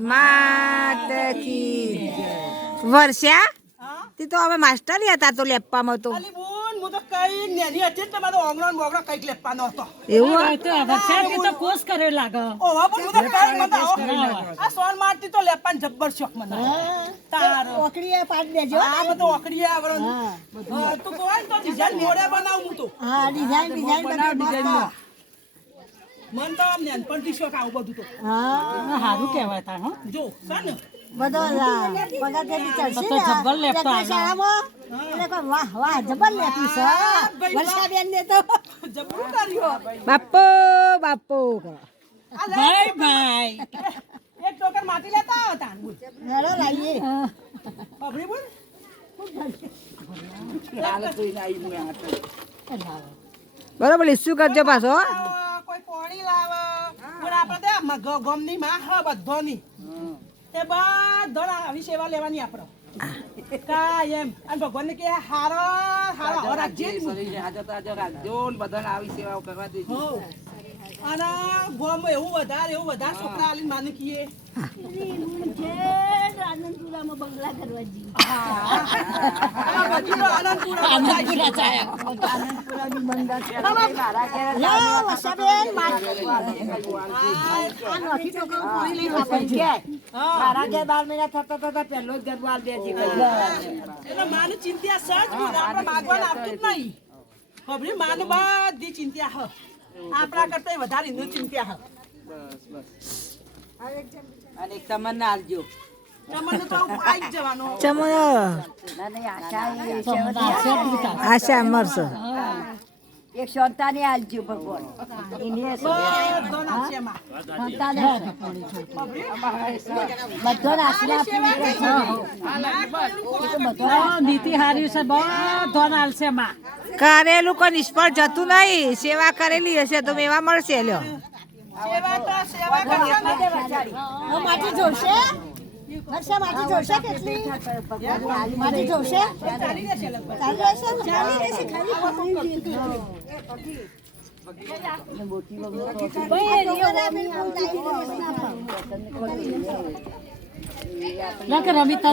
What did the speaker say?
માત કી વર્ષા તે તો હવે માસ્ટર હતા તો લેપવામાં તો. અલી બોન હું તો કઈ નેની હતી એટલે મારો ઓંગણો ને બોગણો કંઈક લેપવાનો હતો. એવું તો વરસાદ તો કોસ કરે લાગે. ઓવા પણ હું તો કઈ મને આવો. આ સોન મારતી તો લેપાન જબ્બર શોખ મને તારો. ઓકડીએ પાડી દેજો. આ બધું ઓકડીએ આવરણ. હા, તું તો ડિઝાઇન મોડે બનાવું હું તો હા ડિઝાઇન ડિઝાઇન બધી મસ્ત. મન તો આમ નાનપણથી શોખ આવું બધું તો. હા સારું કહેવાય તા હો. જો સન. બધો તો આવે. કોઈ વાહ વાહ જબર લેપી છે. ભાઈ, વર્ષાબેન ને તો. જબરું કર્યું. બાપો બાપો. ભાઈ ભાઈ. એક ટોકર માટી લેતા હતા હેડો લાવીએ. અભરી બોલ. બરોબર શું કરજો પાછો આપણે તે મ- માં હ બધોની. તે બધો આવી સેવા લેવાની આપણે. અને કે હારો હારો રાખજે ગોમાં એવું વધારે એવું વધારે છોકરા આલીને માને કીએ. બંગલા કરવા જઈએ આ બધું તો આનંદપુરામાં જાય છે. આનંદપુરાની બંગલા લો વર્ષાબેન માર આ નોખી ટોકર પાણી લઈને વાપરજો. એટલે માનું ચિંતા સજ આપણે માગવાનું જ ચિંતા હ આપણા કરતા વધારે હિન્દુ ચિંતા હ અને એક તમન્ના આલજો આશા અમરસો એક સંતાને આલજો ભગવાન બધો નીતિ હારી છે બધો નાલશે માં કરેલું કોઈ નિષ્ફળ જતું નહીં સેવા કરેલી હશે તો એવા મળશે લ્યો સેવા તો સેવા કરશે જોશે વર્ષા માટી જોશે કેટલી? માટી જોશે? ચાલી રહેશે. ચાલી રહેશે ખાલી રમિતા